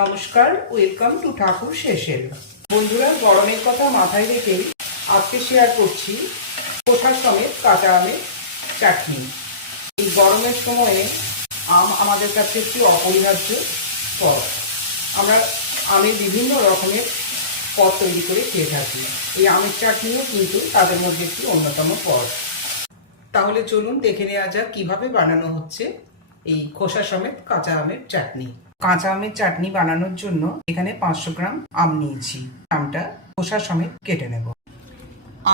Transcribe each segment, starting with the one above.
নমস্কার, welcome to ঠাকুর শেষের। বন্ধুরা, গরমের কথা মাথায় রেখেই আজকে শেয়ার করছি খোসা সমেত কাঁচা আমের চাটনি। এই গরমের সময়ে আম আমাদের কাছে একটি অপরিহার্য ফল। আমরা আমের বিভিন্ন রকমের পদ তৈরি করে খেয়ে থাকি। এই আমের চাটনিও কিন্তু তাদের মধ্যে একটি অন্যতম পদ। তাহলে চলুন দেখে নেওয়া যাক কীভাবে বানানো হচ্ছে এই খোসা সমেত কাঁচা আমের চাটনি। কাঁচা আমের চাটনি বানানোর জন্য এখানে 500 গ্রাম আম নিয়েছি। আমটা খোসা সমেত কেটে নেব।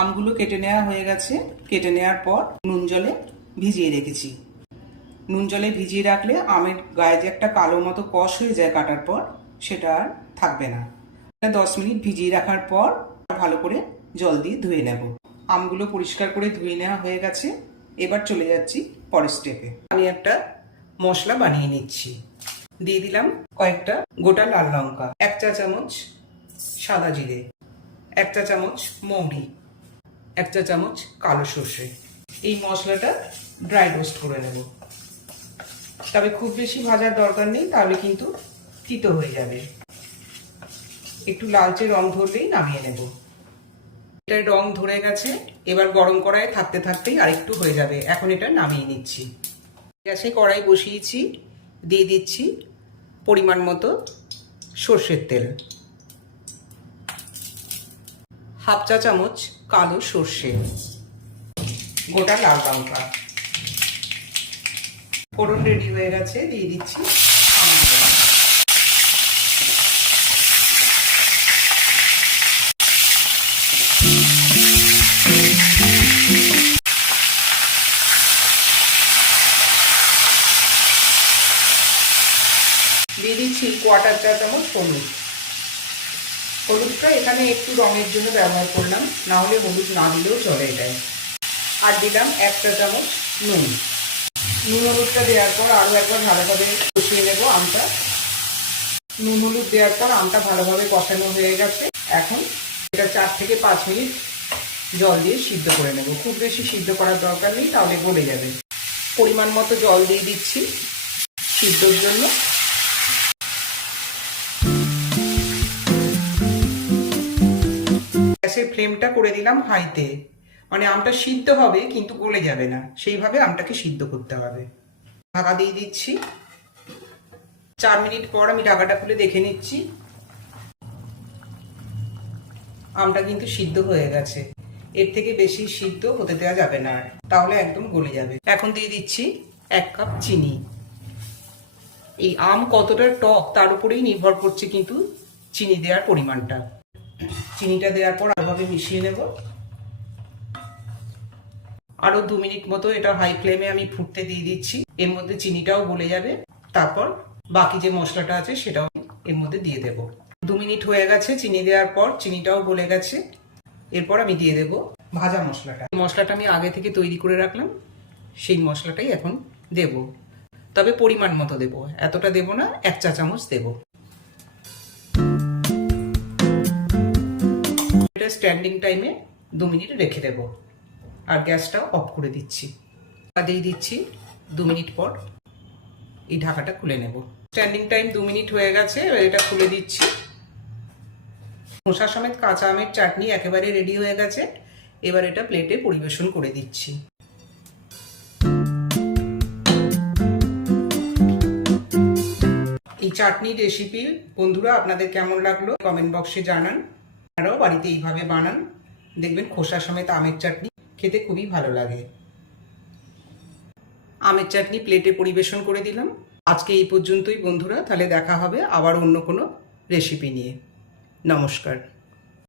আমগুলো কেটে নেওয়া হয়ে গেছে। কেটে নেওয়ার পর নুন জলে ভিজিয়ে রেখেছি। নুন জলে ভিজিয়ে রাখলে আমের গায়ে যে একটা কালো মতো কষ হয়ে যায় কাটার পর, সেটা আর থাকবে না। 10 মিনিট ভিজিয়ে রাখার পর ভালো করে জল দিয়ে ধুয়ে নেব। আমগুলো পরিষ্কার করে ধুয়ে নেওয়া হয়ে গেছে। এবার চলে যাচ্ছি পরের স্টেপে। আমি একটা মশলা বানিয়ে নিচ্ছি। দিয়ে দিলাম কয়েকটা গোটা লাল লঙ্কা, 1 চা চামচ সাদা জিরে, 1 চা চামচ মৌরি, 1 চা চামচ কালো সর্ষে। এই মশলাটা ড্রাই রোস্ট করে নেব। তবে খুব বেশি ভাজার দরকার নেই, তাহলে কিন্তু তিতো হয়ে যাবে। একটু লালচে রং ধরলেই নামিয়ে নেব। এটা রং ধরে গেছে। এবার গরম কড়াইয়ে থাকতে থাকতেই আরেকটু হয়ে যাবে। এখন এটা নামিয়ে নিচ্ছি। গ্যাসে কড়াই বসিয়েছি। দিয়ে দিচ্ছি পরিমাণ মতো সর্ষের তেল, 1/2 চা চামচ কালো সর্ষে, গোটা লাল লঙ্কা। ফোড়ন রেডি হয়ে গেছে। দিয়ে দিচ্ছি দিয়ে দিচ্ছি 1/4 চা চামচ হলুদ। হলুদটা এখানে একটু রঙের জন্য ব্যবহার করলাম, না হলে হলুদ না দিলেও চলে এটাই। আর দিলাম 1 চা চামচ নুন। নুন হলুদটা দেওয়ার পর আরও একবার ভালোভাবে কষিয়ে নেব আমটা। নুন হলুদ দেওয়ার পর আমটা ভালোভাবে কষানো হয়ে গেছে। এখন এটা 4 থেকে 5 মিনিট জল দিয়ে সিদ্ধ করে নেব। খুব বেশি সিদ্ধ করার দরকার নেই, তাহলে গলে যাবে। পরিমাণ মতো জল দিয়ে দিচ্ছি সিদ্ধর জন্য। গ্যাসের ফ্লেমটা করে দিলাম হাইতে, মানে আমটা সিদ্ধ হবে কিন্তু গলে যাবে না, সেইভাবে আমটাকে সিদ্ধ করতে হবে। ঢাকা দিয়ে দিচ্ছি। 4 মিনিট পর আমি ঢাকাটা খুলে দেখে নিচ্ছি। আমটা কিন্তু সিদ্ধ হয়ে গেছে। এর থেকে বেশি সিদ্ধ হতে দেওয়া যাবে না, তাহলে একদম গলে যাবে। এখন দিয়ে দিচ্ছি 1 কাপ চিনি। এই আম কতটা টক তার উপরেই নির্ভর করছে কিন্তু চিনি দেওয়ার পরিমাণটা। চিনিটা দেওয়ার পর ভালোভাবে মিশিয়ে নেব। আরো 2 মিনিট মতো এটা হাই ফ্লেমে আমি ফুটতে দিয়ে দিচ্ছি। এর মধ্যে চিনিটাও গলে যাবে। তারপর বাকি যে মশলাটা আছে সেটাও এর মধ্যে দিয়ে দেব। 2 মিনিট হয়ে গেছে চিনি দেওয়ার পর, চিনিটাও গলে গেছে। এরপর আমি দিয়ে দেব ভাজা মশলাটা। মশলাটা আমি আগে থেকে তৈরি করে রাখলাম, সেই মশলাটাই এখন দেব। তবে পরিমাণ মতো দেব, এতটা দেব না, 1 চা চামচ দেব। এটা স্ট্যান্ডিং টাইমে 2 মিনিট রেখে দেব। আর গ্যাসটাও অফ করে দিচ্ছি। দিয়ে দিচ্ছি 2 মিনিট পর এই ঢাকাটা খুলে নেব। স্ট্যান্ডিং টাইম 2 মিনিট হয়ে গেছে। এটা খুলে দিচ্ছি। খোসা সমেত কাঁচা আমের চাটনি একেবারে রেডি হয়ে গেছে। এবার এটা প্লেটে পরিবেশন করে দিচ্ছি। এই চাটনির রেসিপি বন্ধুরা আপনাদের কেমন লাগলো কমেন্ট বক্সে জানান। আপনারাও বাড়িতে এইভাবে বানান, দেখবেন খোসা সমেত আমের চাটনি খেতে খুবই ভালো লাগে। আমের চাটনি প্লেটে পরিবেশন করে দিলাম। আজকে এই পর্যন্তই বন্ধুরা। তাহলে দেখা হবে আবার অন্য কোনো রেসিপি নিয়ে। নমস্কার।